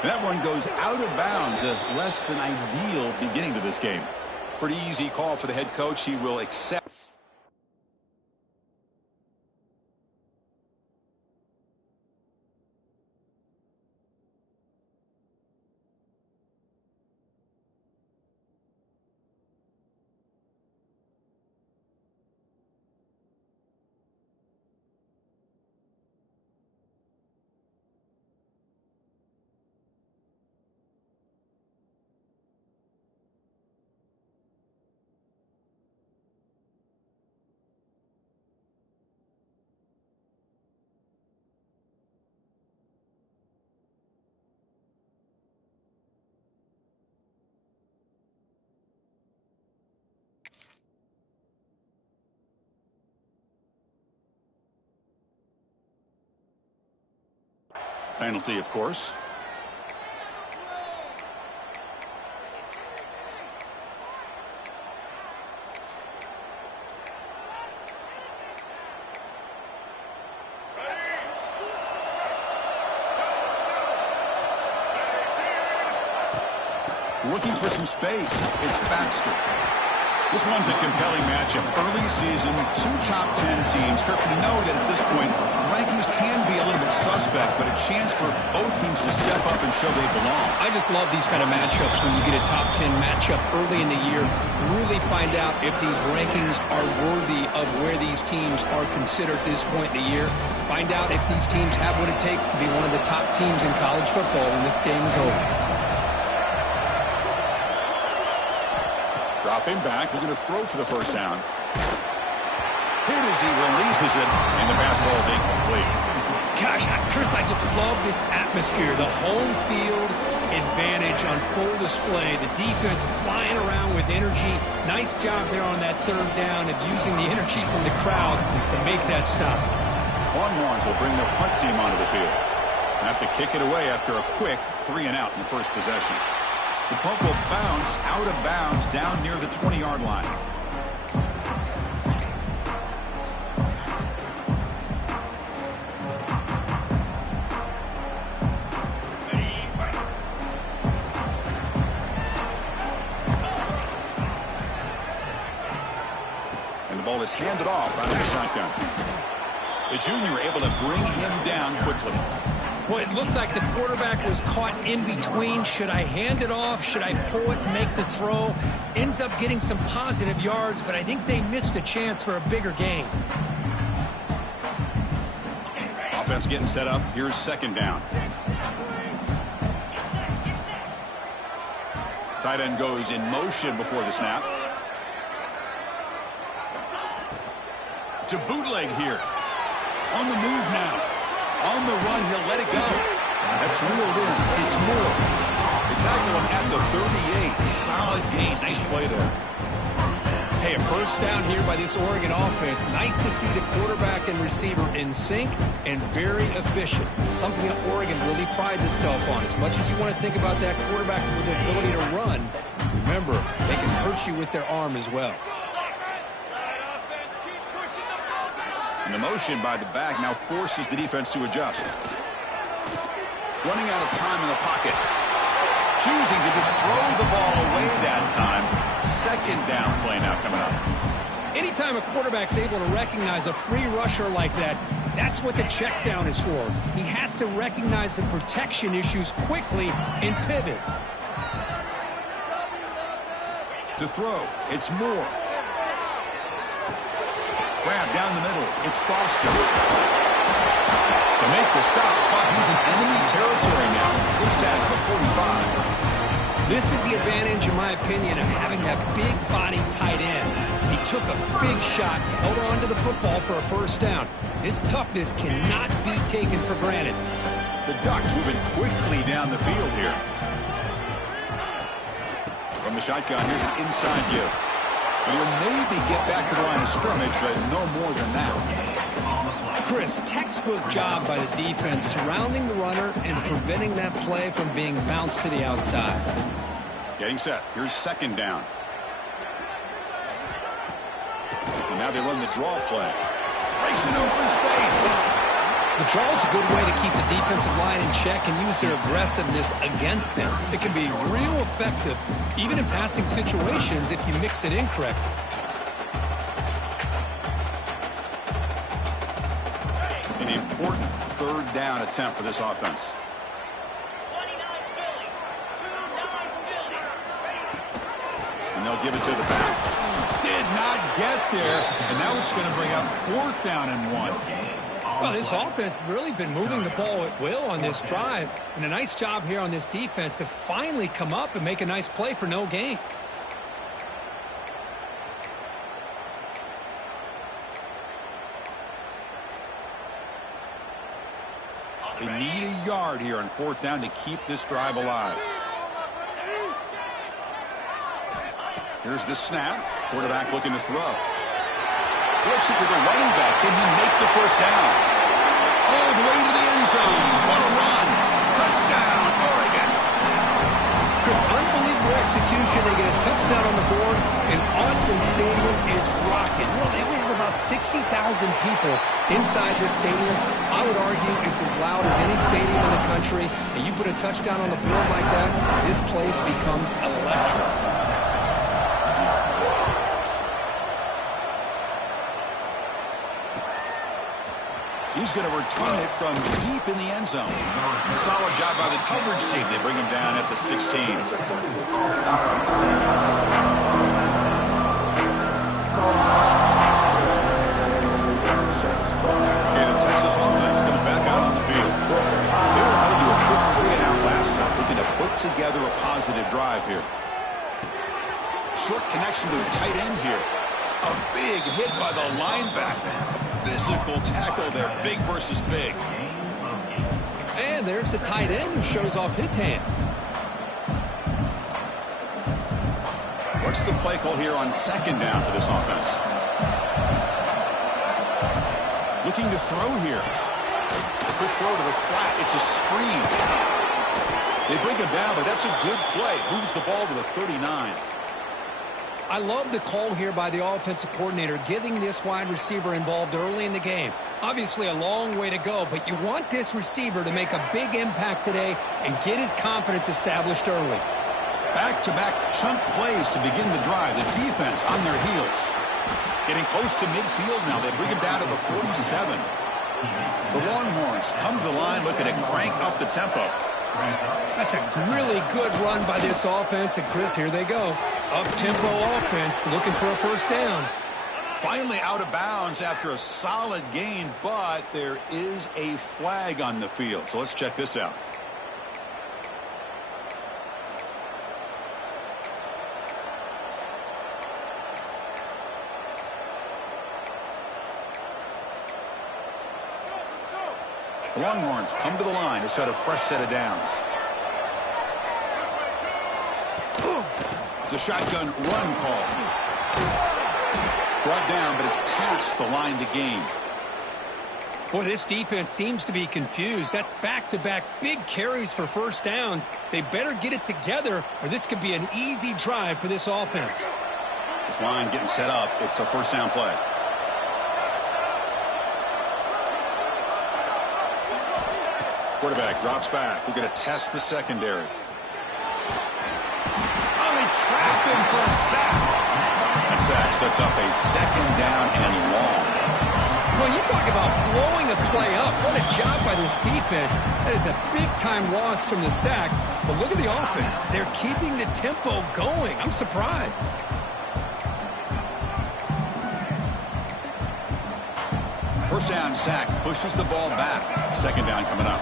And that one goes out of bounds. A less than ideal beginning to this game. Pretty easy call for the head coach. He will accept. Penalty, of course. Looking for some space. It's Baxter. This one's a compelling matchup. Early season, two top 10 teams. Kirk, we know that at this point, the rankings can be a little bit suspect, but a chance for both teams to step up and show they belong. I just love these kind of matchups when you get a top 10 matchup early in the year. Really find out if these rankings are worthy of where these teams are considered at this point in the year. Find out if these teams have what it takes to be one of the top teams in college football when this game is over. Dropping back, looking to throw for the first down. Hit as he releases it, and the pass ball is incomplete. Gosh, Chris, I just love this atmosphere. The home field advantage on full display. The defense flying around with energy. Nice job there on that third down of using the energy from the crowd to make that stop. Longhorns will bring their punt team onto the field. Have to kick it away after a quick 3-and-out in the first possession. The punt will bounce out of bounds down near the 20-yard line. And the ball is handed off out of the shotgun. The junior able to bring him down quickly. Well, it looked like the quarterback was caught in between. Should I hand it off? Should I pull it and make the throw? Ends up getting some positive yards, but I think they missed a chance for a bigger gain. Offense getting set up. Here's second down. Tight end goes in motion before the snap. To bootleg here. On the move now. On the run, he'll let it go. That's reeled in. It's Moore. They tackle him at the 38. Solid gain. Nice play there. Hey, a first down here by this Oregon offense. Nice to see the quarterback and receiver in sync and very efficient. Something that Oregon really prides itself on. As much as you want to think about that quarterback with the ability to run, remember, they can hurt you with their arm as well. And the motion by the back now forces the defense to adjust. Running out of time in the pocket. Choosing to just throw the ball away that time. Second down play now coming up. Anytime a quarterback's able to recognize a free rusher like that, that's what the check down is for. He has to recognize the protection issues quickly and pivot. To throw, it's Moore. Grab down the middle. It's Foster. To make the stop, but he's in enemy territory now. First down to the 45. This is the advantage, in my opinion, of having that big body tight end. He took a big shot, held on to the football for a first down. This toughness cannot be taken for granted. The Ducks moving quickly down the field here. From the shotgun, here's an inside give. And he'll maybe get back to the line of scrimmage, but no more than that. Chris, textbook job by the defense surrounding the runner and preventing that play from being bounced to the outside. Getting set. Here's second down. And now they run the draw play. Breaks an open space. The draw is a good way to keep the defensive line in check and use their aggressiveness against them. It can be real effective, even in passing situations, if you mix it in correctly. An important third down attempt for this offense. And they'll give it to the back. Did not get there. And now it's going to bring up 4th down and 1. Well, this offense has really been moving the ball at will on this drive. And a nice job here on this defense to finally come up and make a nice play for no gain. They need a yard here on 4th down to keep this drive alive. Here's the snap. Quarterback looking to throw. Flips it to the running back. Can he make the first down? All the way to the end zone. What a run. Touchdown, Oregon. Chris, unbelievable execution. They get a touchdown on the board, and Autzen Stadium is rocking. You know, they only have about 60,000 people inside this stadium. I would argue it's as loud as any stadium in the country, and you put a touchdown on the board like that, this place becomes electric. He's going to return it from deep in the end zone. Solid job by the coverage team. They bring him down at the 16. Okay, the Texas offense comes back out on the field. They were held to a quick 3-and-out last time. Looking to put together a positive drive here. Short connection to the tight end here. A big hit by the linebacker. Physical tackle there, big versus big. And there's the tight end who shows off his hands. What's the play call here on 2nd down for this offense? Looking to throw here. Quick throw to the flat. It's a screen. They bring him down, but that's a good play. Moves the ball to the 39. I love the call here by the offensive coordinator, getting this wide receiver involved early in the game. Obviously a long way to go, but you want this receiver to make a big impact today and get his confidence established early. Back-to-back chunk plays to begin the drive. The defense on their heels. Getting close to midfield now. They bring him down to the 47. The Longhorns come to the line looking to crank up the tempo. That's a really good run by this offense. And, Chris, here they go. Up-tempo offense looking for a first down. Finally out of bounds after a solid gain, but there is a flag on the field. So let's check this out. The Longhorns come to the line to set a fresh set of downs. It's a shotgun run call. Brought down, but it's past the line to gain. Boy, this defense seems to be confused. That's back-to-back big carries for first downs. They better get it together, or this could be an easy drive for this offense. This line getting set up. It's a first down play. Quarterback drops back. We're going to test the secondary. Only trapped him for a sack. That sack sets up a 2nd down and long. Well, you talk about blowing a play up. What a job by this defense. That is a big-time loss from the sack. But look at the offense. They're keeping the tempo going. I'm surprised. First down sack pushes the ball back. 2nd down coming up.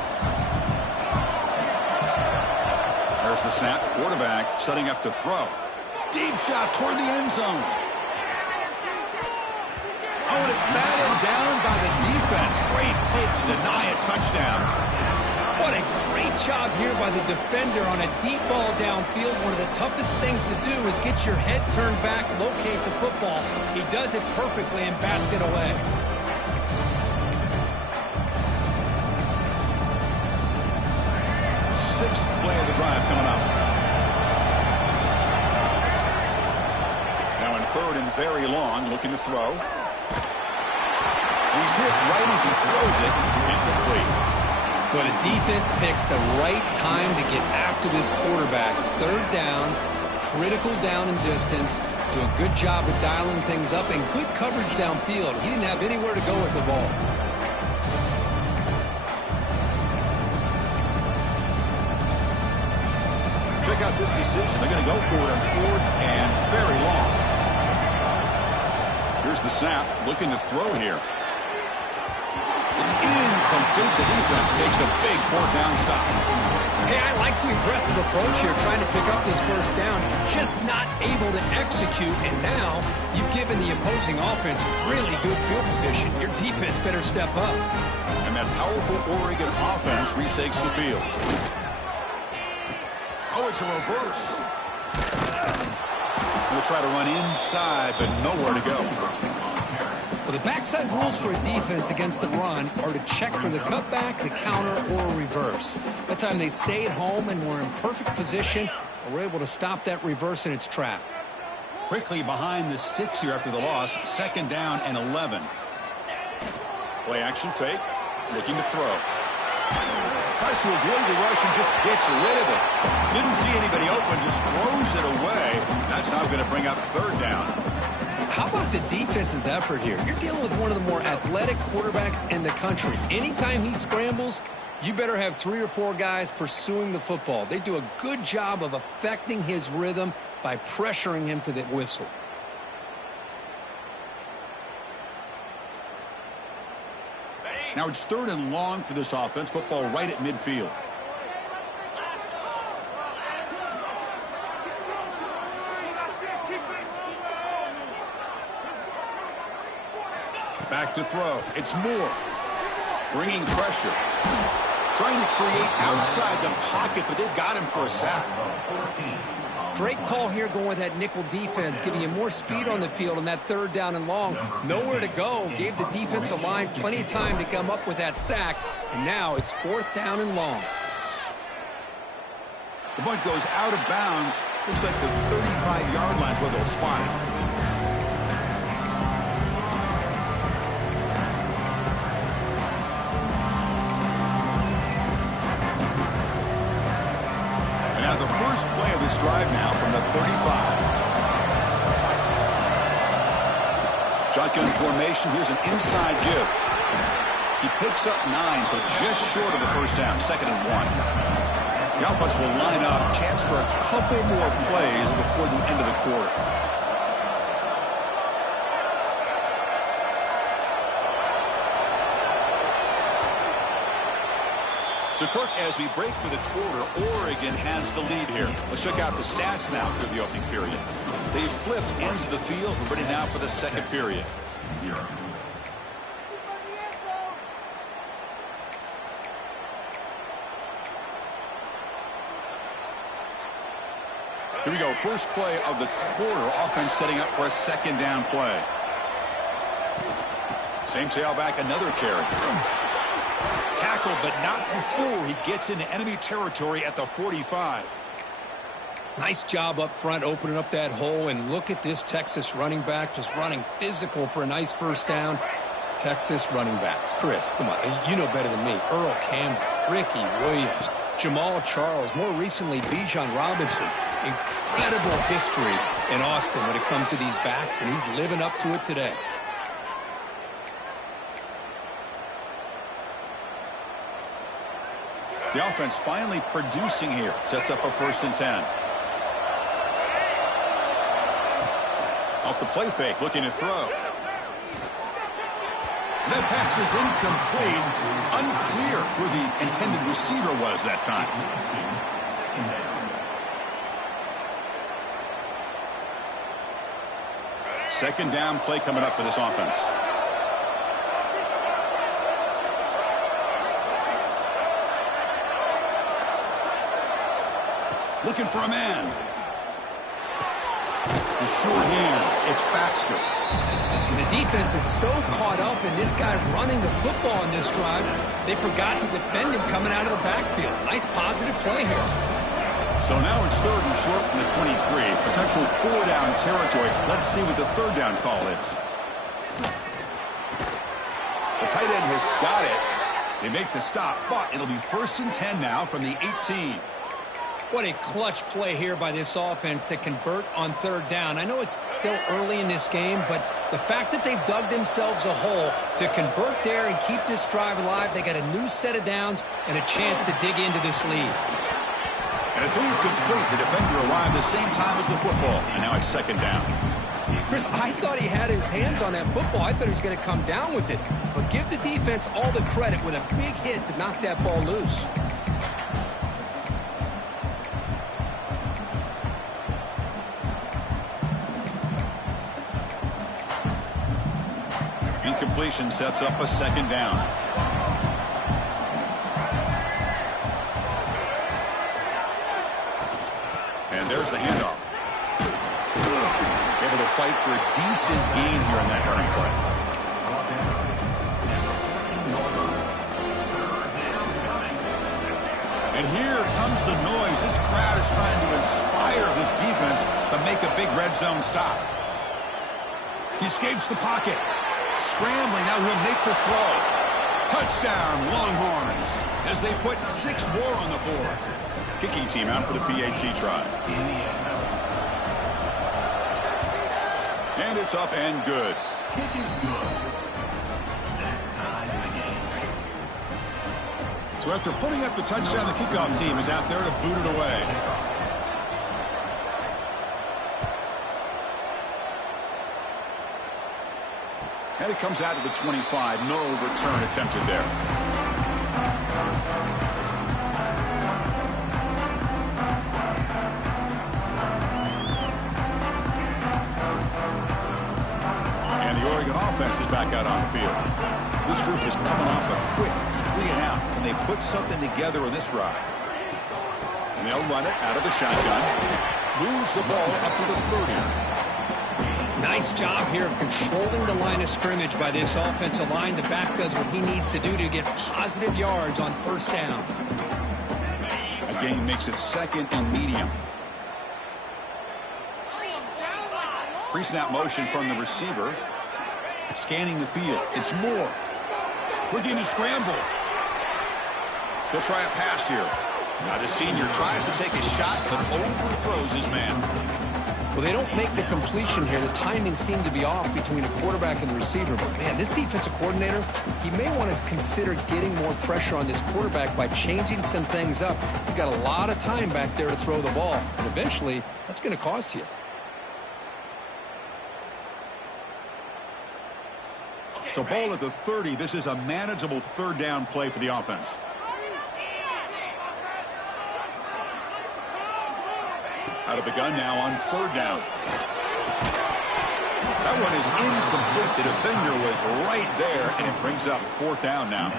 There's the snap. Quarterback setting up to throw. Deep shot toward the end zone. Oh, and it's batted down by the defense. Great play to deny a touchdown. What a great job here by the defender on a deep ball downfield. One of the toughest things to do is get your head turned back, locate the football. He does it perfectly and bats it away. Sixth play of the drive coming up. Now in 3rd and very long, looking to throw. He's hit right as he throws it. Incomplete. Well, the defense picks the right time to get after this quarterback. Third down, critical down and distance. Do a good job of dialing things up and good coverage downfield. He didn't have anywhere to go with the ball. Check out this decision. They're going to go for it on fourth and very long. Here's the snap. Looking to throw here. It's incomplete. The defense makes a big fourth down stop. Hey, I like the aggressive approach here, trying to pick up this first down, just not able to execute, and now you've given the opposing offense really good field position. Your defense better step up. And that powerful Oregon offense retakes the field. Oh, it's a reverse. We'll try to run inside, but nowhere to go. Well, the backside rules for a defense against the run are to check for the cutback, the counter, or a reverse. That time they stayed home and were in perfect position and were able to stop that reverse in its track. Quickly behind the sticks here after the loss. Second down and 11. Play action fake. Looking to throw. Tries to avoid the rush and just gets rid of it. Didn't see anybody open, just throws it away. That's now going to bring up third down. How about the defense's effort here? You're dealing with one of the more athletic quarterbacks in the country. Anytime he scrambles, you better have 3 or 4 guys pursuing the football. They do a good job of affecting his rhythm by pressuring him to the whistle. Now it's third and long for this offense. Football right at midfield. Back to throw. It's Moore. Bringing pressure. Trying to create outside the pocket, but they've got him for a sack. Great call here going with that nickel defense, giving you more speed on the field on that third down and long. Nowhere to go. Gave the defensive line plenty of time to come up with that sack. And now it's fourth down and long. The punt goes out of bounds. Looks like the 35-yard line's where they'll spot it. The first play of this drive now from the 35. Shotgun formation. Here's an inside give. He picks up 9, so just short of the first down. Second and 1. The offense will line up. Chance for a couple more plays before the end of the quarter. So, Kirk, as we break for the quarter, Oregon has the lead here. Let's check out the stats now for the opening period. They've flipped ends of the field. We're ready now for the second period. Here we go. First play of the quarter. Offense setting up for a second down play. Same tailback, another carry. Tackled, but not before he gets into enemy territory at the 45. Nice job up front, opening up that hole. And look at this Texas running back just running physical for a nice first down. Texas running backs. Chris, come on. You know better than me. Earl Campbell, Ricky Williams, Jamal Charles, more recently Bijan Robinson. Incredible history in Austin when it comes to these backs, and he's living up to it today. The offense finally producing here. Sets up a first and 10. Off the play fake, looking to throw. That pass is incomplete. Unclear who the intended receiver was that time. Second down play coming up for this offense. Looking for a man. The short hands. It's Baxter. And the defense is so caught up in this guy running the football in this drive, they forgot to defend him coming out of the backfield. Nice positive play here. So now it's third and short from the 23. Potential 4-down territory. Let's see what the third down call is. The tight end has got it. They make the stop, but it'll be 1st and 10 now from the 18. What a clutch play here by this offense to convert on 3rd down. I know it's still early in this game, but the fact that they've dug themselves a hole to convert there and keep this drive alive, they got a new set of downs and a chance to dig into this lead. And it's incomplete. The defender arrived the same time as the football, and now it's 2nd down. Chris, I thought he had his hands on that football. I thought he was going to come down with it. But give the defense all the credit with a big hit to knock that ball loose. Incompletion sets up a 2nd down. And there's the handoff. Able to fight for a decent gain here in that running play. And here comes the noise. This crowd is trying to inspire this defense to make a big red zone stop. He escapes the pocket. Scrambling, now he'll make the throw. Touchdown, Longhorns, as they put 6 more on the board. Kicking team out for the PAT try. And it's up and good. Kick is good. That ties the game. So after putting up the touchdown, the kickoff team is out there to boot it away. And it comes out to the 25. No return attempted there. And the Oregon offense is back out on the field. This group is coming off a quick 3 and out. Can they put something together on this drive? And they'll run it out of the shotgun. Moves the ball up to the 30. Nice job here of controlling the line of scrimmage by this offensive line. The back does what he needs to do to get positive yards on 1st down. A gain makes it 2nd and medium. Pre-snap motion from the receiver. Scanning the field. It's Moore. Looking to scramble. He'll try a pass here. Now the senior tries to take a shot, but overthrows his man. Well, they don't make the completion here. The timing seemed to be off between a quarterback and the receiver. But, man, this defensive coordinator, he may want to consider getting more pressure on this quarterback by changing some things up. You've got a lot of time back there to throw the ball. And eventually, that's going to cost you. So ball at the 30. This is a manageable 3rd down play for the offense. Out of the gun now on 3rd down. That one is incomplete. The defender was right there, and it brings up 4th down now.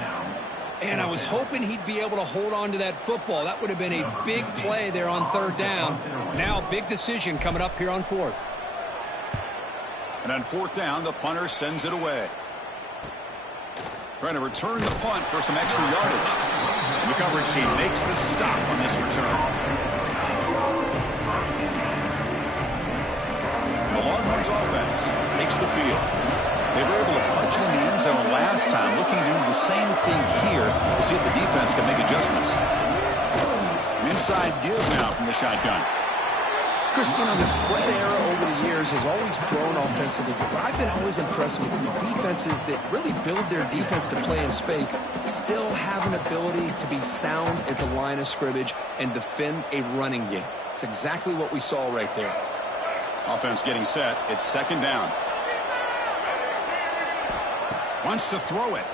And I was hoping he'd be able to hold on to that football. That would have been a big play there on 3rd down. Now, big decision coming up here on 4th. And on 4th down, the punter sends it away. Trying to return the punt for some extra yardage. And the coverage team makes the stop on this return. The Longhorns offense takes the field. They were able to punch it in the end zone last time, looking to do the same thing here to see if the defense can make adjustments. Inside deal now from the shotgun. Chris, you know, the spread era over the years has always grown offensively, but I've been always impressed with the defenses that really build their defense to play in space, still have an ability to be sound at the line of scrimmage and defend a running game. It's exactly what we saw right there. Offense getting set. It's 2nd down. Wants to throw it.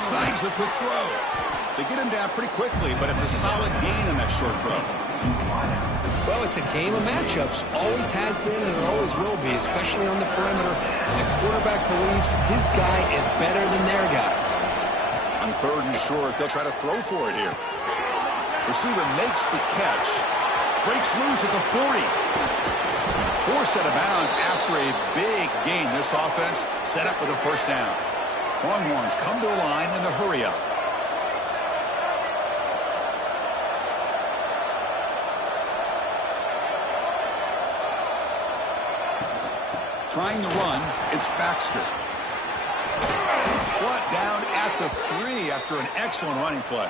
Slides the quick throw. They get him down pretty quickly, but it's a solid gain in that short throw. Well, it's a game of matchups. Always has been and it always will be, especially on the perimeter. The quarterback believes his guy is better than their guy. On 3rd and short, they'll try to throw for it here. Receiver makes the catch. Breaks loose at the 40. Forced out of bounds after a big gain. This offense set up with a 1st down. Longhorns come to the line in the hurry up. Trying to run, it's Baxter. Brought down at the 3 after an excellent running play.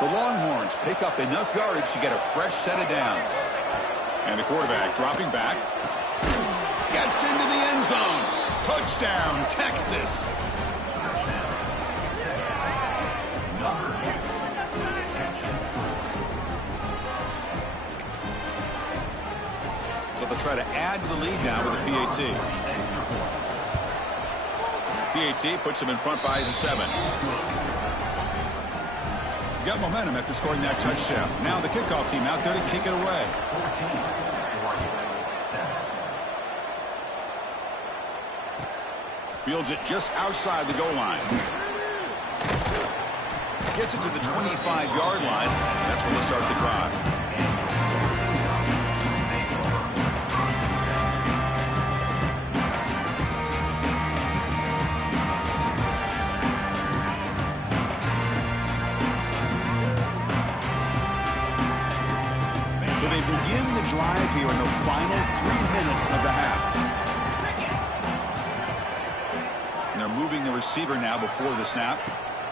The Longhorns pick up enough yards to get a fresh set of downs. And the quarterback dropping back. Gets into the end zone. Touchdown, Texas. So they'll try to add to the lead now with a PAT. PAT puts them in front by 7. Got momentum after scoring that touchdown. Now the kickoff team out there to kick it away. Fields it just outside the goal line. Gets it to the 25-yard line. That's when they'll start the drive. So they begin the drive here in the final 3 minutes of the half. And they're moving the receiver now before the snap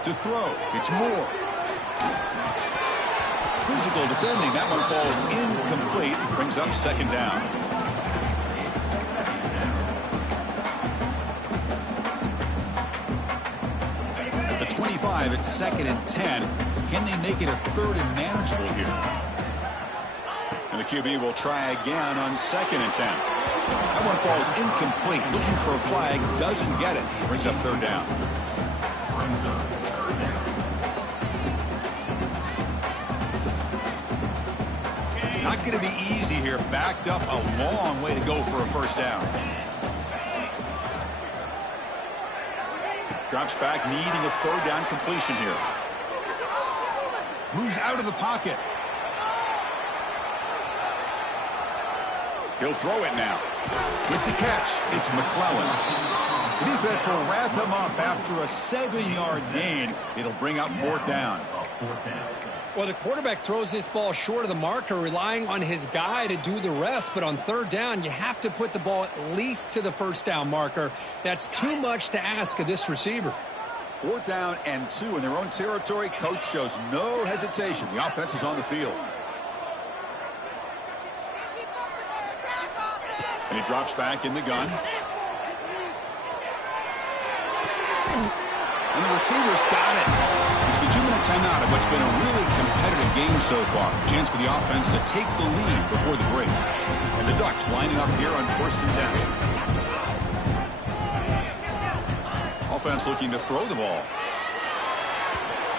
to throw. It's Moore. Physical defending. That one falls incomplete. Brings up second down. At the 25, it's 2nd and 10. Can they make it a 3rd and manageable here? And the QB will try again on 2nd and 10. That one falls incomplete. Looking for a flag. Doesn't get it. Brings up 3rd down. Not going to be easy here. Backed up a long way to go for a 1st down. Drops back, needing a 3rd down completion here. Moves out of the pocket. He'll throw it now. With the catch, it's McClellan. The defense will wrap him up after a 7-yard gain. It'll bring up 4th down. Well, the quarterback throws this ball short of the marker, relying on his guy to do the rest. But on 3rd down, you have to put the ball at least to the 1st down marker. That's too much to ask of this receiver. 4th down and 2 in their own territory. Coach shows no hesitation. The offense is on the field. And he drops back in the gun. And the receiver's got it. It's the 2-minute timeout of what's been a really competitive game so far. Chance for the offense to take the lead before the break. And the Ducks lining up here on 1st and 10. Offense looking to throw the ball.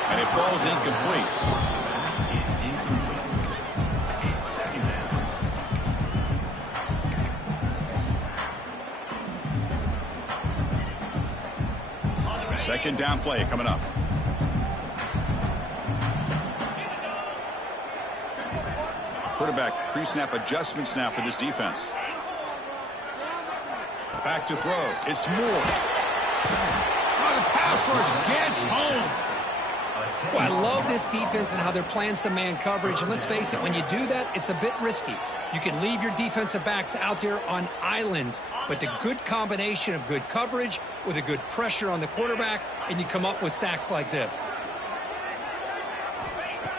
And it falls incomplete. Second down play coming up. Quarterback pre-snap adjustments now for this defense. Back to throw. It's Moore. Oh, the pass rush gets home. Well, I love this defense and how they're playing some man coverage. And let's face it, when you do that, it's a bit risky. You can leave your defensive backs out there on islands, but the good combination of good coverage with a good pressure on the quarterback, and you come up with sacks like this.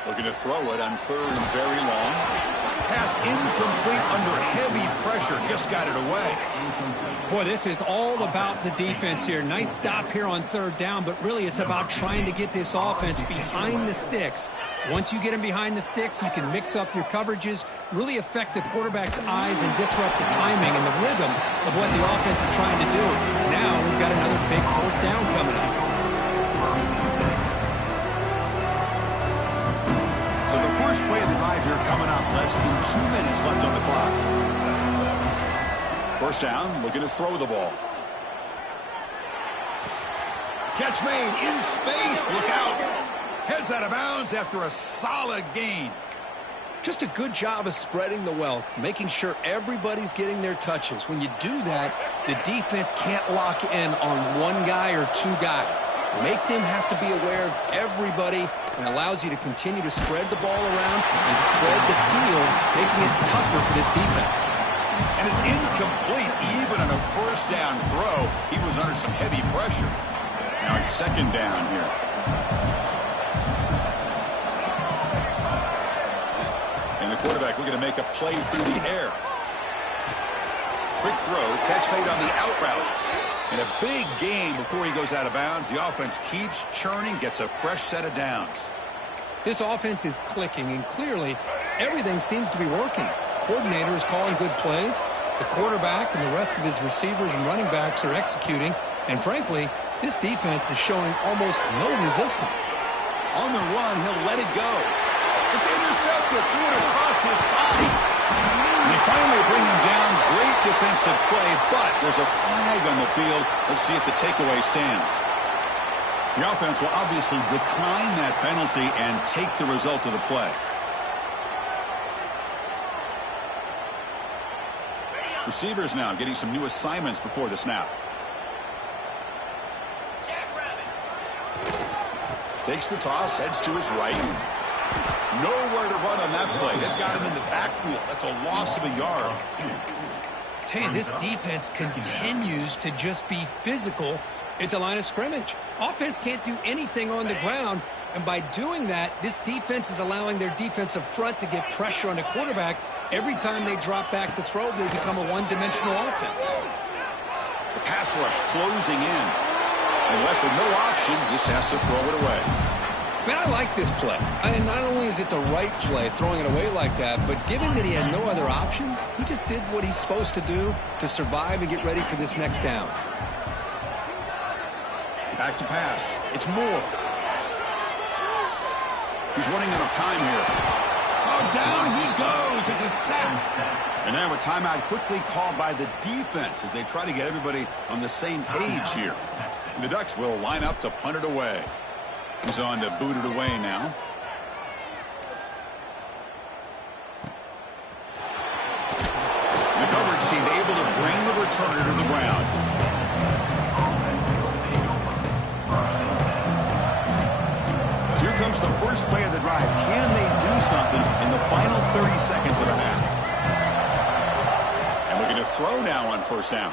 Looking to throw it on 3rd and very long. Pass incomplete under heavy pressure. Just got it away. Boy, this is all about the defense here. Nice stop here on 3rd down, but really it's about trying to get this offense behind the sticks. Once you get them behind the sticks, you can mix up your coverages, really affect the quarterback's eyes and disrupt the timing and the rhythm of what the offense is trying to do. Now we've got another big 4th down coming up. So the first play of the drive here coming up. Less than 2 minutes left on the clock. 1st down, looking to throw the ball. Catch made in space. Look out. Heads out of bounds after a solid gain. Just a good job of spreading the wealth, making sure everybody's getting their touches. When you do that, the defense can't lock in on one guy or 2 guys. Make them have to be aware of everybody, and allows you to continue to spread the ball around and spread the field, making it tougher for this defense. And it's incomplete even on a 1st down throw. He was under some heavy pressure. Now it's second down here. And the quarterback looking to make a play through the air. Quick throw, catch made on the out route. And a big gain before he goes out of bounds. The offense keeps churning, gets a fresh set of downs. This offense is clicking, and clearly everything seems to be working. The coordinator is calling good plays. The quarterback and the rest of his receivers and running backs are executing. And frankly, this defense is showing almost no resistance. On the run, he'll let it go. It's intercepted. Threw it across his body. And they finally bring him down. Great defensive play, but there's a flag on the field. Let's see if the takeaway stands. The offense will obviously decline that penalty and take the result of the play. Receivers now getting some new assignments before the snap. Takes the toss, heads to his right. Nowhere to run on that play. They've got him in the backfield. That's a loss of a yard. Tell you, this defense continues to just be physical at the line of scrimmage. Offense can't do anything on the ground, and by doing that, this defense is allowing their defensive front to get pressure on the quarterback. Every time they drop back to throw, they become a one-dimensional offense. The pass rush closing in. And left with no option, just has to throw it away. Man, I like this play. And not only is it the right play, throwing it away like that, but given that he had no other option, he just did what he's supposed to do to survive and get ready for this next down. Back to pass. It's Moore. He's running out of time here. Oh, down he goes. It's a sack. And now a timeout quickly called by the defense as they try to get everybody on the same page here. And the Ducks will line up to punt it away. He's on to boot it away now. The coverage seemed able to bring the returner to the ground. Here comes the first play of the drive. Can they do something in the final 30 seconds of the half? And looking to throw now on first down.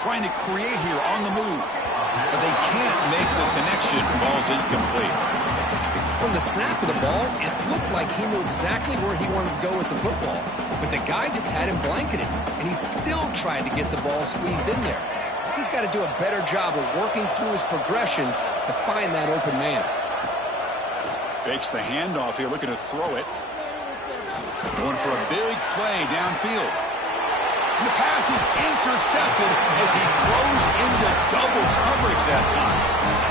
Trying to create here on the move. But they can't make the connection. Ball's incomplete. From the snap of the ball, it looked like he knew exactly where he wanted to go with the football. But the guy just had him blanketed, and he still tried to get the ball squeezed in there. He's got to do a better job of working through his progressions to find that open man. Fakes the handoff here, looking to throw it. Going for a big play downfield. And the pass is intercepted as he throws into double coverage that time.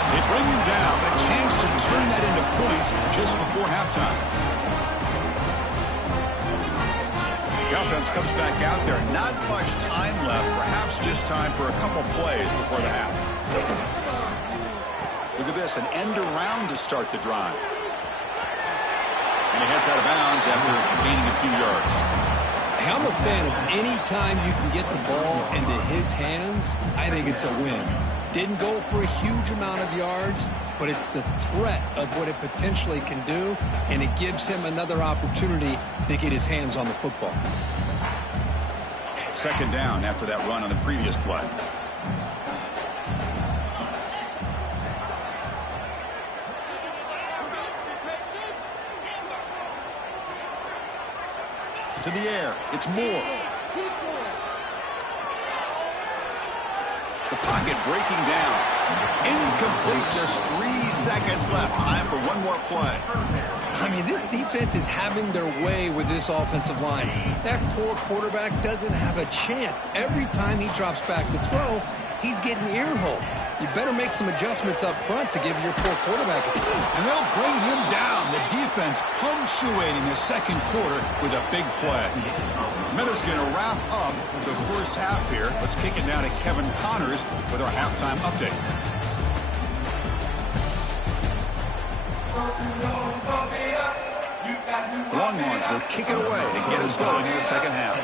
They bring him down, a chance to turn that into points just before halftime. The offense comes back out there. Not much time left. Perhaps just time for a couple plays before the half. Look at this, an end around to start the drive. And he heads out of bounds after gaining a few yards. I'm a fan of any time you can get the ball into his hands. I think it's a win. Didn't go for a huge amount of yards, but it's the threat of what it potentially can do, and it gives him another opportunity to get his hands on the football. Second down after that run on the previous play. To the air, it's Moore. The pocket breaking down. Incomplete, just 3 seconds left. Time for one more play. I mean, this defense is having their way with this offensive line. That poor quarterback doesn't have a chance. Every time he drops back to throw, he's getting ear-holed. You better make some adjustments up front to give your poor quarterback a chance. And they'll bring him down. The defense punctuating the second quarter with a big play. Miller's going to wrap up the first half here. Let's kick it down to Kevin Connors with our halftime update. Longhorns will kick it away and get us going in the second half.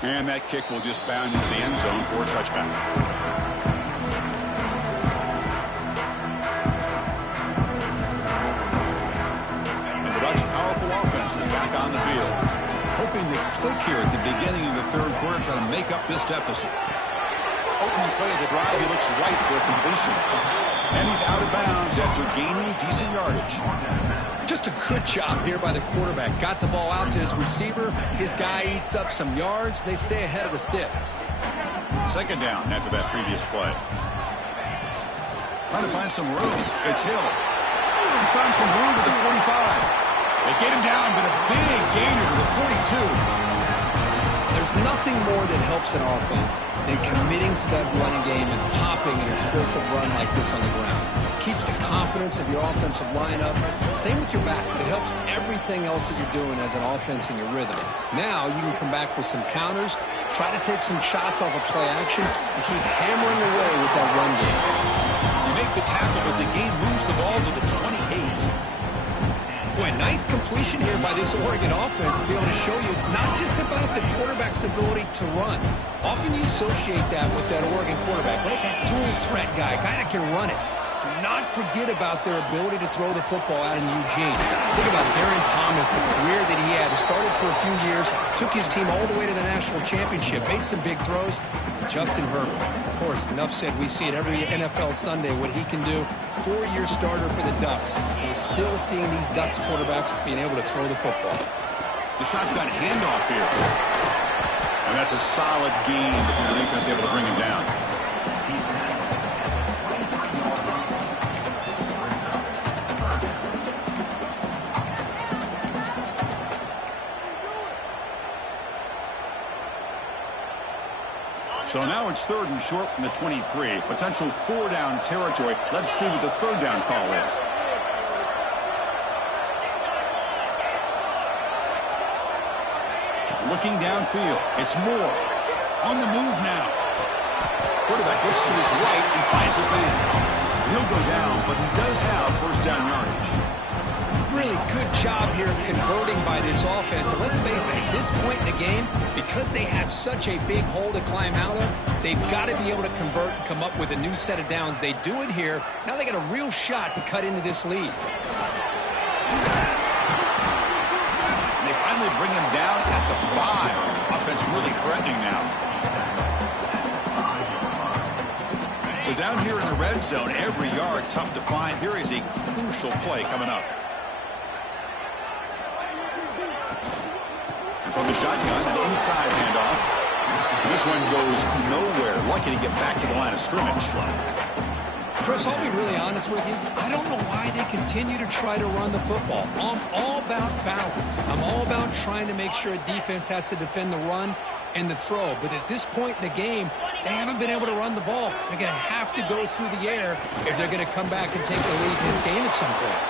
And that kick will just bound into the end zone for a touchback. field. Hoping to click here at the beginning of the third quarter, trying to make up this deficit. Opening play of the drive, he looks right for a completion. And he's out of bounds after gaining decent yardage. Just a good job here by the quarterback. Got the ball out to his receiver. His guy eats up some yards. They stay ahead of the sticks. Second down after that previous play. Trying to find some room. It's Hill. He's found some room to the 45. They get him down, but a big gainer to the 42. There's nothing more that helps an offense than committing to that running game and popping an explosive run like this on the ground. Keeps the confidence of your offensive lineup. Same with your back. It helps everything else that you're doing as an offense in your rhythm. Now you can come back with some counters, try to take some shots off of play action, and keep hammering away with that run game. You make the tackle, but the game moves the ball to the 28. Boy, nice completion here by this Oregon offense to be able to show you it's not just about the quarterback's ability to run. Often you associate that with that Oregon quarterback, right? That dual threat guy that can run it. Do not forget about their ability to throw the football out in Eugene. Think about Darren Thomas, the career that he had. He started for a few years, took his team all the way to the national championship, made some big throws. Justin Herbert, of course, enough said. We see it every NFL Sunday what he can do. 4-year starter for the Ducks. We're still seeing these Ducks quarterbacks being able to throw the football. The shotgun handoff here. And that's a solid gain before the defense able to bring him down. So now it's 3rd and short from the 23. Potential 4-down territory. Let's see what the 3rd down call is. Looking downfield. It's Moore. On the move now. Quarterback looks to his right and finds his man. He'll go down, but he does have 1st down yardage. Really good job here of converting by this offense. And let's face it, at this point in the game, because they have such a big hole to climb out of, they've got to be able to convert and come up with a new set of downs. They do it here. Now they got a real shot to cut into this lead. And they finally bring him down at the 5. Offense really threatening now. So down here in the red zone, every yard tough to find. Here is a crucial play coming up. And from the shotgun, an inside handoff. And this one goes nowhere. Lucky to get back to the line of scrimmage. Chris, I'll be really honest with you. I don't know why they continue to try to run the football. I'm all about balance. I'm all about trying to make sure a defense has to defend the run and the throw. But at this point in the game, they haven't been able to run the ball. They're going to have to go through the air if they're going to come back and take the lead in this game at some point.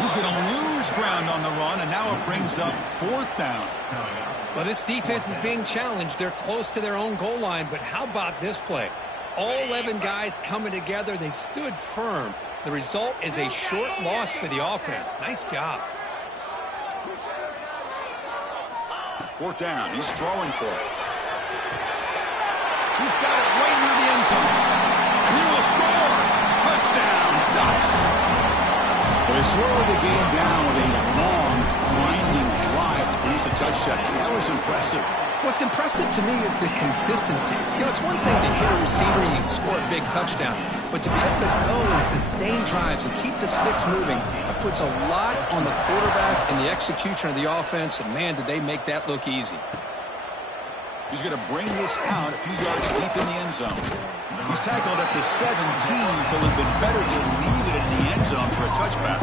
He's going to lose ground on the run, and now it brings up 4th down. Well, this defense is being challenged. They're close to their own goal line, but how about this play? All 11 guys coming together. They stood firm. The result is a short loss for the offense. Nice job. 4th down. He's throwing for it. He's got it right near the end zone. And he will score. Touchdown, Ducks. They slowed the game down with a long, winding drive to produce a touchdown. That was impressive. What's impressive to me is the consistency. You know, it's one thing to hit a receiver and score a big touchdown, but to be able to go and sustain drives and keep the sticks moving, that puts a lot on the quarterback and the execution of the offense, and man, did they make that look easy. He's going to bring this out a few yards deep in the end zone. He's tackled at the 17, so it would have been better to leave it in the end zone for a touchback.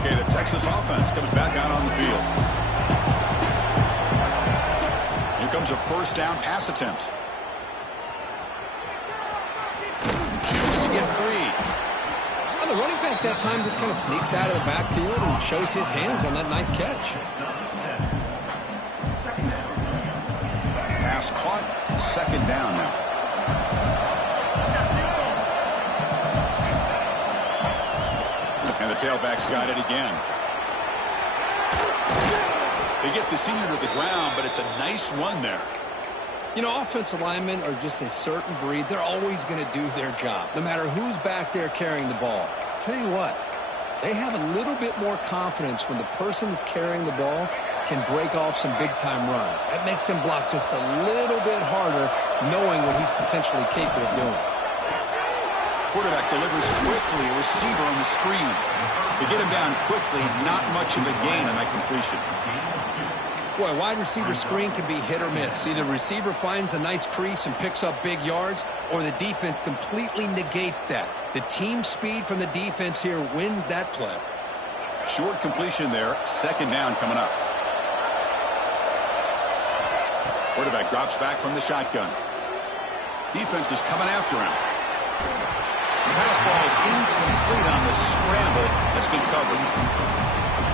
Okay, the Texas offense comes back out on the field. Here comes a 1st down pass attempt. Choose to get free. The running back that time just kind of sneaks out of the backfield and shows his hands on that nice catch. Pass caught. 2nd down now. And the tailback's got it again. They get the senior to the ground, but it's a nice run there. You know, offensive linemen are just a certain breed. They're always going to do their job, no matter who's back there carrying the ball. I'll tell you what, they have a little bit more confidence when the person that's carrying the ball can break off some big-time runs. That makes them block just a little bit harder, knowing what he's potentially capable of doing. Quarterback delivers quickly, a receiver on the screen. To get him down quickly, not much of a gain on that completion. Boy, wide receiver screen can be hit or miss. Either the receiver finds a nice crease and picks up big yards, or the defense completely negates that. The team speed from the defense here wins that play. Short completion there, second down coming up. Quarterback drops back from the shotgun. Defense is coming after him. The pass ball is incomplete on the scramble. That's good coverage.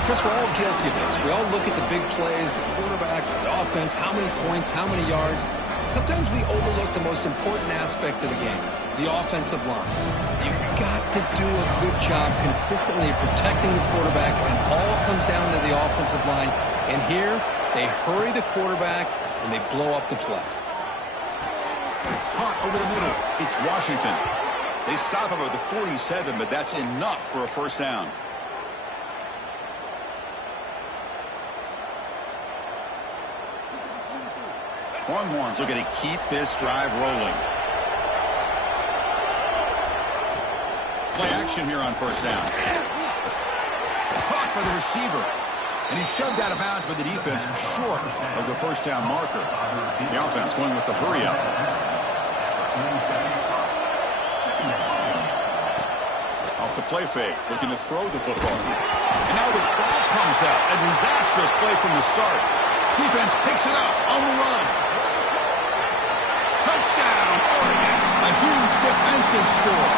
Chris, we're all guilty of this. We all look at the big plays, the quarterbacks, the offense, how many points, how many yards. Sometimes we overlook the most important aspect of the game, the offensive line. You've got to do a good job consistently protecting the quarterback, and all comes down to the offensive line. And here, they hurry the quarterback, and they blow up the play. Caught over the middle. It's Washington. They stop him at the 47, but that's enough for a first down. Longhorns are going to keep this drive rolling. Play action here on first down. Caught by the receiver. And he's shoved out of bounds by the defense short of the first down marker. The offense going with the hurry up. Off the play fake, looking to throw the football. And now the ball comes out. A disastrous play from the start. Defense picks it up on the run. Touchdown, Oregon. A huge defensive score.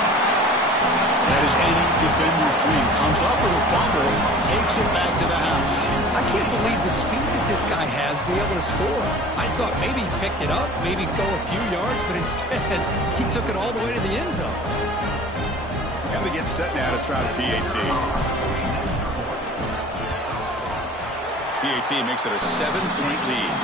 That is any defender's dream. Comes up with a fumble, takes it back to the house. I can't believe the speed that this guy has to be able to score. I thought maybe he'd pick it up, maybe go a few yards, but instead he took it all the way to the end zone. And they get set now to try the PAT. PAT makes it a 7-point lead.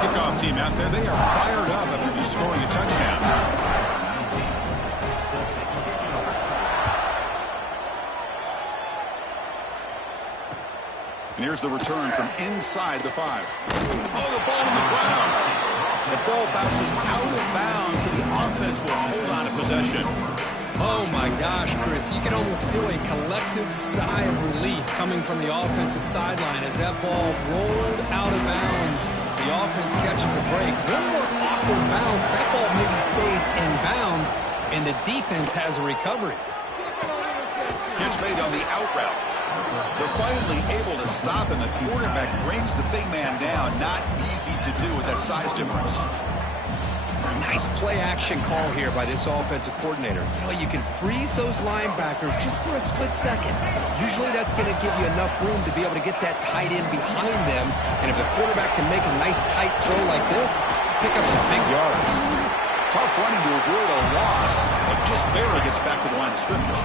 Kickoff team out there. They are fired up after just scoring a touchdown. And here's the return from inside the 5. Oh, the ball on the ground. The ball bounces out of bounds, so the offense will hold on to possession. Oh, my gosh, Chris. You can almost feel a collective sigh of relief coming from the offensive sideline as that ball rolled out of bounds. The offense catches a break. One more awkward bounce. That ball maybe stays in bounds, and the defense has a recovery. Catch made on the out route. They're finally able to stop, and the quarterback brings the big man down. Not easy to do with that size difference. Nice play-action call here by this offensive coordinator. You know, you can freeze those linebackers just for a split second. Usually that's going to give you enough room to be able to get that tight end behind them. And if the quarterback can make a nice tight throw like this, pick up some big yards. Tough running to avoid a loss, but just barely gets back to the line of scrimmage.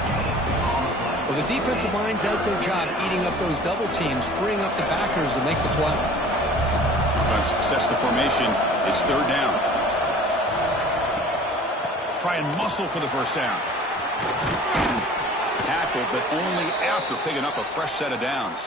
Well, the defensive line does their job eating up those double teams, freeing up the backers to make the play. Offense sets the formation. It's third down. Try and muscle for the first down. Tackled, but only after picking up a fresh set of downs.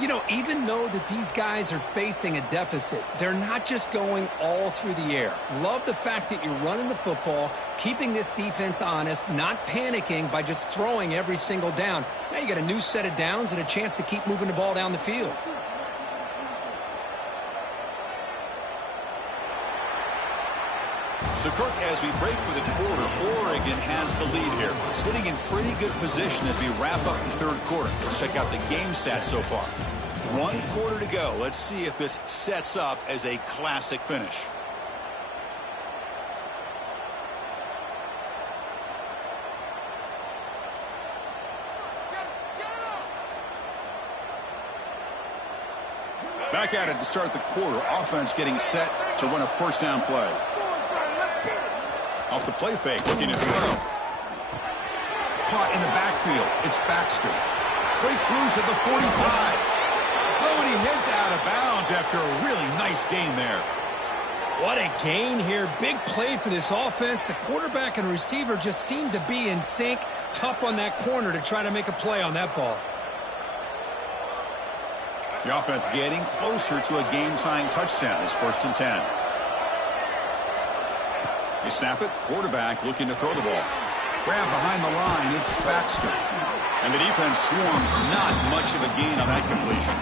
You know, even though that these guys are facing a deficit, they're not just going all through the air. Love the fact that you're running the football, keeping this defense honest, not panicking by just throwing every single down. Now you got a new set of downs and a chance to keep moving the ball down the field. So, Kirk, as we break for the quarter, Oregon has the lead here. Sitting in pretty good position as we wrap up the third quarter. Let's check out the game stats so far. 1 quarter to go. Let's see if this sets up as a classic finish. Back at it to start the quarter. Offense getting set to run a first down play. Off the play fake, looking to throw. Caught in the backfield. It's Baxter. Breaks loose at the 45. Oh, and he heads out of bounds after a really nice gain there. What a gain here. Big play for this offense. The quarterback and receiver just seem to be in sync. Tough on that corner to try to make a play on that ball. The offense getting closer to a game-tying touchdown. It's 1st and 10. They snap it. Quarterback looking to throw the ball. Grab behind the line. It's Baxter. And the defense swarms. Not much of a gain on that completion.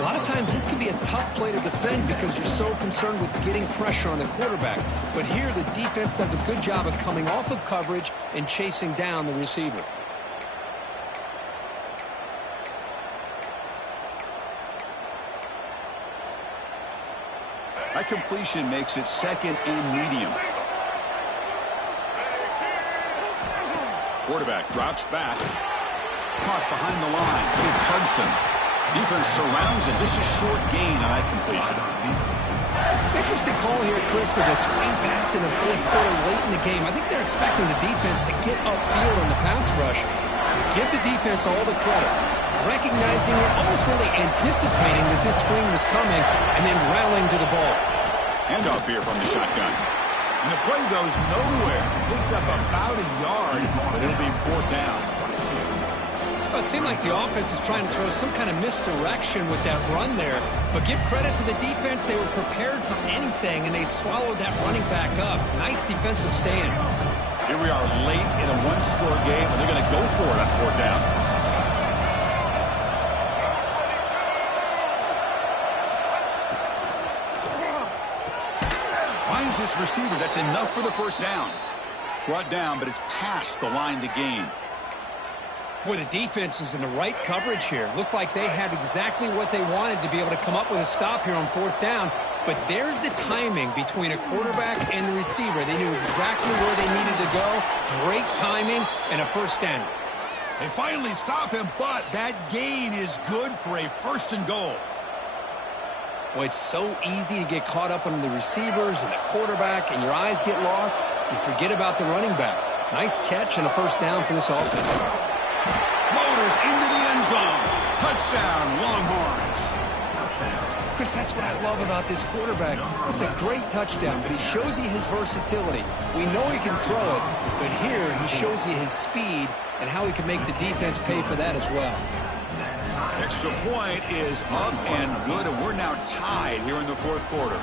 A lot of times this can be a tough play to defend because you're so concerned with getting pressure on the quarterback. But here the defense does a good job of coming off of coverage and chasing down the receiver. That completion makes it 2nd and medium. Quarterback drops back. Caught behind the line. It's Hudson. Defense surrounds it. Just a short gain on that completion. Interesting call here, Chris, with a swing pass in the 4th quarter late in the game. I think they're expecting the defense to get upfield on the pass rush. Give the defense all the credit. Recognizing it, almost really anticipating that this screen was coming, and then rallying to the ball. Handoff here from the shotgun. And the play goes nowhere. Picked up about a yard, but it'll be 4th down. Well, it seemed like the offense is trying to throw some kind of misdirection with that run there. But give credit to the defense. They were prepared for anything, and they swallowed that running back up. Nice defensive stand. Here we are late in a one-score game, and they're going to go for it on 4th down. Finds this receiver. That's enough for the 1st down. Brought down, but it's past the line to gain. Boy, the defense was in the right coverage here. Looked like they had exactly what they wanted to be able to come up with a stop here on 4th down. But there's the timing between a quarterback and the receiver. They knew exactly where they needed to go. Great timing and a 1st down. They finally stop him, but that gain is good for a 1st and goal. Well, it's so easy to get caught up on the receivers and the quarterback, and your eyes get lost. You forget about the running back. Nice catch and a 1st down for this offense. Motors into the end zone. Touchdown, Longhorns. Chris, that's what I love about this quarterback. It's a great touchdown, but he shows you his versatility. We know he can throw it, but here he shows you his speed and how he can make the defense pay for that as well. Extra point is up and good, and we're now tied here in the 4th quarter.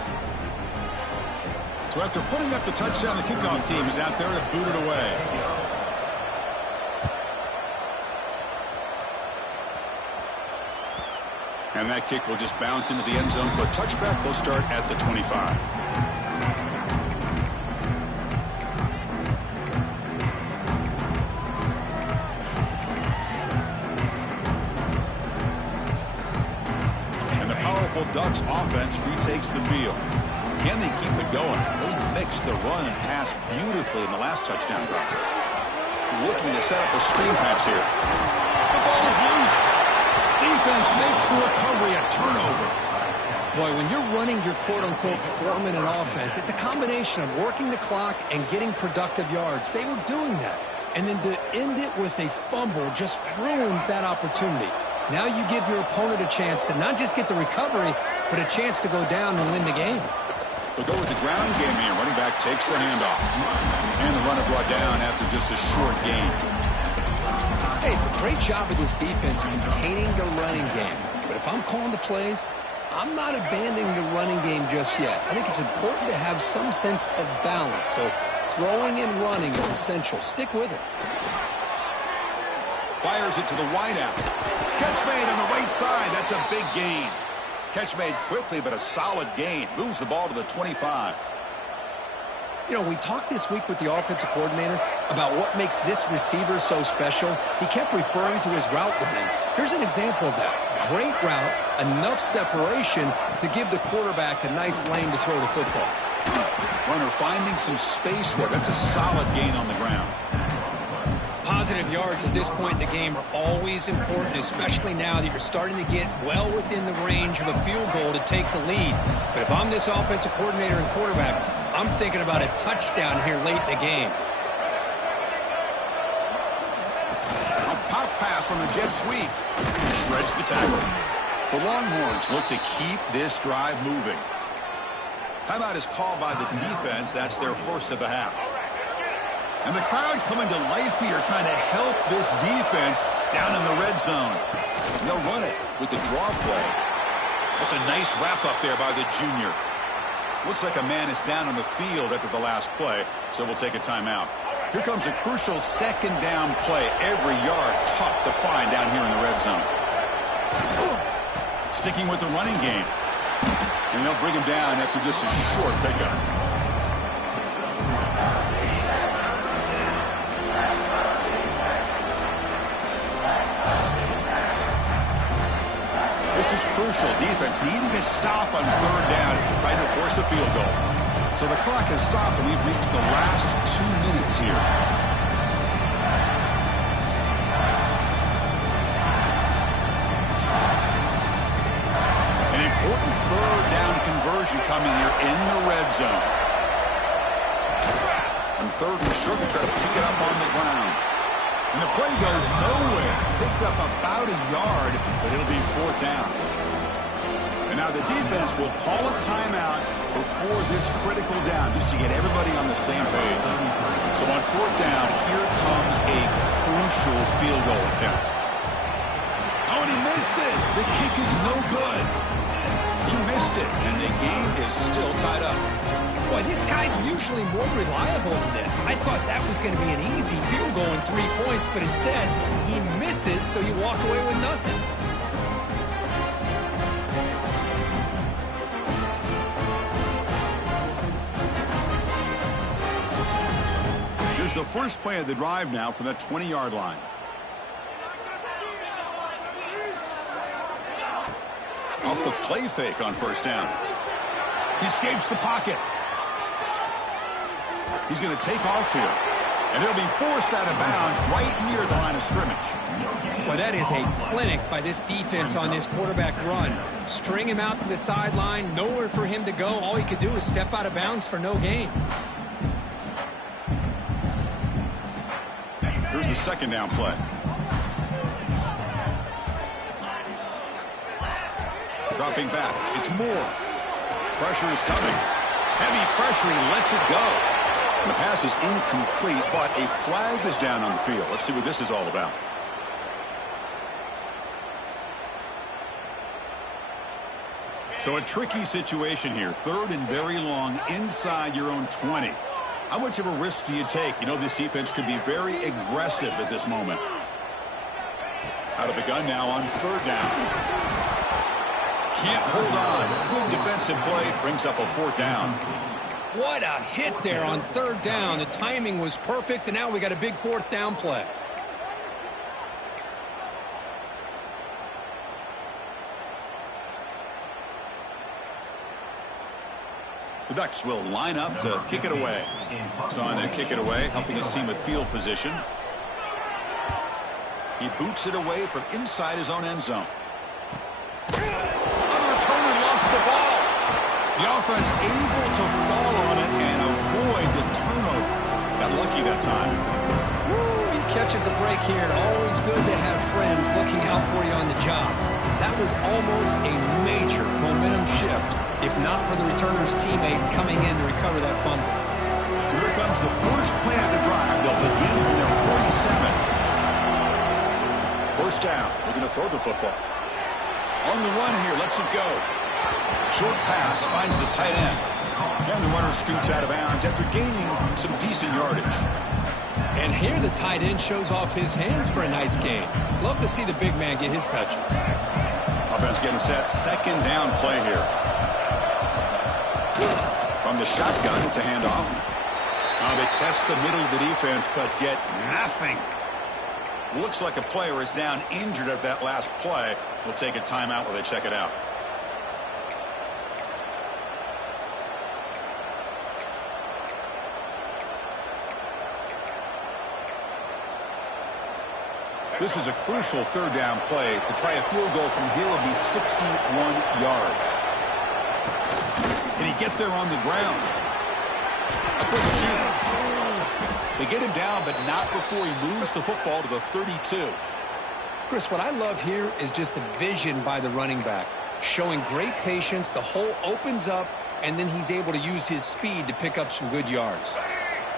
So after putting up the touchdown, the kickoff team is out there to boot it away. And that kick will just bounce into the end zone for a touchback. They'll start at the 25. And the powerful Ducks offense retakes the field. Can they keep it going? They mixed the run and pass beautifully in the last touchdown drive. Looking to set up a screen pass here. The ball is loose. Defense makes the recovery a turnover. Boy, when you're running your quote-unquote 4-minute offense, it's a combination of working the clock and getting productive yards. They were doing that. And then to end it with a fumble just ruins that opportunity. Now you give your opponent a chance to not just get the recovery, but a chance to go down and win the game. They'll go with the ground game here. Running back takes the handoff. And the runner brought down after just a short gain. Hey, it's a great job of this defense containing the running game. But if I'm calling the plays, I'm not abandoning the running game just yet. I think it's important to have some sense of balance. So throwing and running is essential. Stick with it. Fires it to the wideout. Catch made on the right side. That's a big gain. Catch made quickly, but a solid gain. Moves the ball to the 25. You know, we talked this week with the offensive coordinator about what makes this receiver so special. He kept referring to his route running. Here's an example of that. Great route, enough separation to give the quarterback a nice lane to throw the football. Runner finding some space there. That's a solid gain on the ground. Positive yards at this point in the game are always important, especially now that you're starting to get well within the range of a field goal to take the lead. But if I'm this offensive coordinator and quarterback, I'm thinking about a touchdown here late in the game. A pop pass pass on the jet sweep. Shreds the tackle. The Longhorns look to keep this drive moving. Timeout is called by the defense. That's their first of the half. And the crowd coming to life here, trying to help this defense down in the red zone. And they'll run it with the draw play. That's a nice wrap up there by the junior. Looks like a man is down on the field after the last play, so we'll take a timeout. Here comes a crucial second down play. Every yard tough to find down here in the red zone. Sticking with the running game. And they'll bring him down after just a short pickup. This is crucial. Defense needing a stop on third down, trying to force a field goal. So the clock has stopped, and we've reached the last 2 minutes here. An important third down conversion coming here in the red zone. On third and short, they try to pick it up on the ground. And the play goes nowhere. Picked up about a yard, but it'll be fourth down. And now the defense will call a timeout before this critical down, just to get everybody on the same page. So on fourth down, here comes a crucial field goal attempt. Oh, and he missed it. The kick is no good. He missed it, and the game is still tied up. Boy, this guy's usually more reliable than this. I thought that was going to be an easy field goal in 3 points, but instead, he misses, so you walk away with nothing. Here's the first play of the drive now from that 20-yard line. Off the play fake on first down. He escapes the pocket. He's going to take off here. And he'll be forced out of bounds right near the line of scrimmage. Well, that is a clinic by this defense on this quarterback run. String him out to the sideline, nowhere for him to go. All he could do is step out of bounds for no gain. Here's the second down play. Dropping back. It's Moore. Pressure is coming. Heavy pressure. He lets it go. The pass is incomplete, but a flag is down on the field. Let's see what this is all about. So a tricky situation here. Third and very long inside your own 20. How much of a risk do you take? You know, this defense could be very aggressive at this moment. Out of the gun now on third down. Can't hold on. Good defensive play. Brings up a fourth down. What a hit there on third down. The timing was perfect, and now we got a big fourth down play. The Ducks will line up to kick it away. So on a kick it away, helping his team with field position. He boots it away from inside his own end zone. Another returner lost the ball. The offense able to fall on it and avoid the turnover. Got lucky that time. Woo, he catches a break here. Always good to have friends looking out for you on the job. That was almost a major momentum shift, if not for the returner's teammate coming in to recover that fumble. So here comes the first play of the drive. They'll begin from their 47. First down. Looking to throw the football. On the run here. Lets it go. Short pass finds the tight end. And the runner scoots out of bounds after gaining some decent yardage. And here the tight end shows off his hands for a nice gain. Love to see the big man get his touches. Offense getting set. Second down play here. From the shotgun, it's a handoff. Now they test the middle of the defense, but get nothing. Looks like a player is down injured at that last play. We'll take a timeout while they check it out. This is a crucial third down play. To try a field goal from here will be 61 yards. Can he get there on the ground? A quick shoot. They get him down, but not before he moves the football to the 32. Chris, what I love here is just the vision by the running back, showing great patience. The hole opens up, and then he's able to use his speed to pick up some good yards.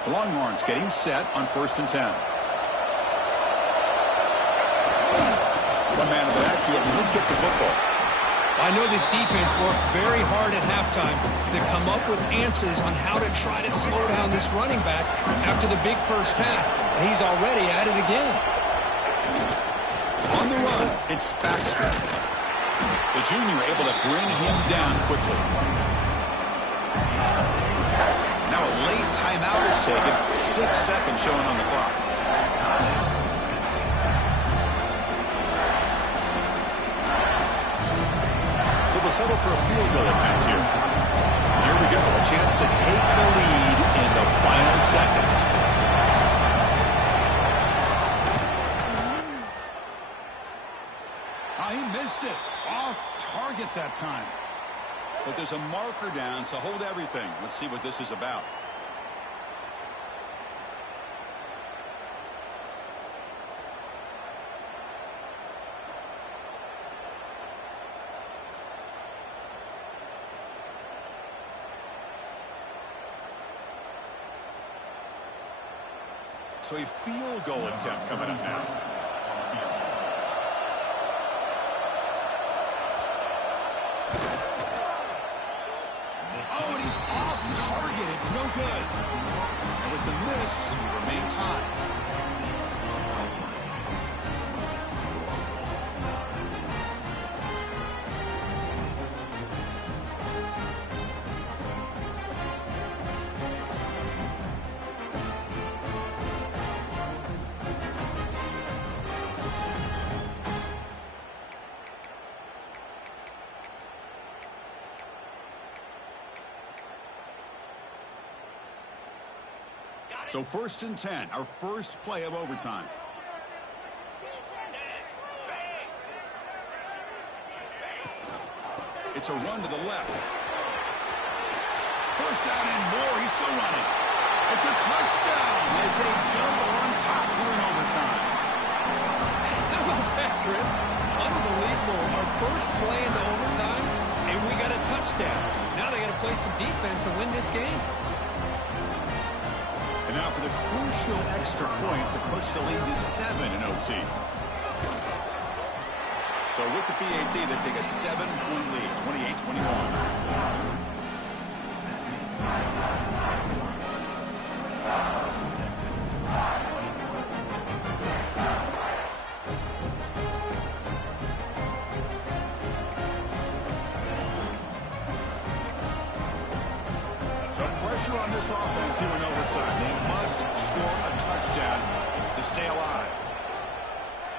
The Longhorns getting set on 1st and 10. One man in the backfield, and he'll get the football. I know this defense worked very hard at halftime to come up with answers on how to try to slow down this running back after the big first half, and he's already at it again. On the run, it's Baxter. The junior able to bring him down quickly. Now a late timeout is taken. 6 seconds showing on the clock. So they'll settle for a field goal attempt here. Here we go. A chance to take the lead in the final seconds. He missed it. Off target that time. But there's a marker down, so hold everything. Let's see what this is about. So a field goal attempt coming up now. Oh, and he's off target. It's no good. And with the miss, we remain tied. So 1st and 10, our first play of overtime. It's a run to the left. First down and more. He's still running. It's a touchdown as they jump on top here in overtime. How about that, Chris? Unbelievable. Our first play into overtime, and we got a touchdown. Now they got to play some defense and win this game. And now for the crucial extra point to push the lead to 7 in OT. So with the PAT, they take a 7-point lead, 28-21. Pressure on this offense here in overtime. They must score a touchdown to stay alive.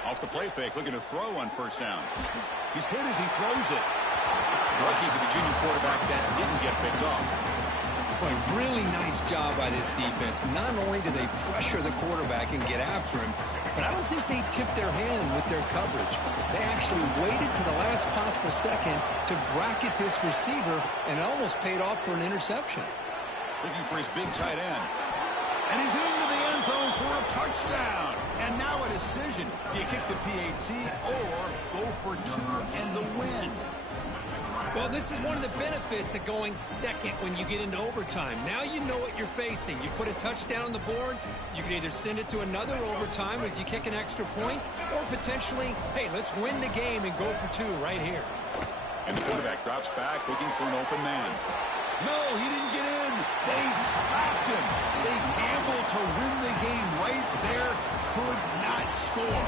Off the play fake, looking to throw on 1st down. He's hit as he throws it. Lucky for the junior quarterback that didn't get picked off. Boy, really nice job by this defense. Not only do they pressure the quarterback and get after him, but I don't think they tipped their hand with their coverage. They actually waited to the last possible second to bracket this receiver, and it almost paid off for an interception. Looking for his big tight end. And he's into the end zone for a touchdown. And now a decision. Do you kick the PAT or go for 2 and the win? Well, this is one of the benefits of going second when you get into overtime. Now you know what you're facing. You put a touchdown on the board, you can either send it to another overtime if you kick an extra point, or potentially, hey, let's win the game and go for 2 right here. And the quarterback drops back looking for an open man. No, he didn't get in. They stopped him. They gambled to win the game right there. Could not score.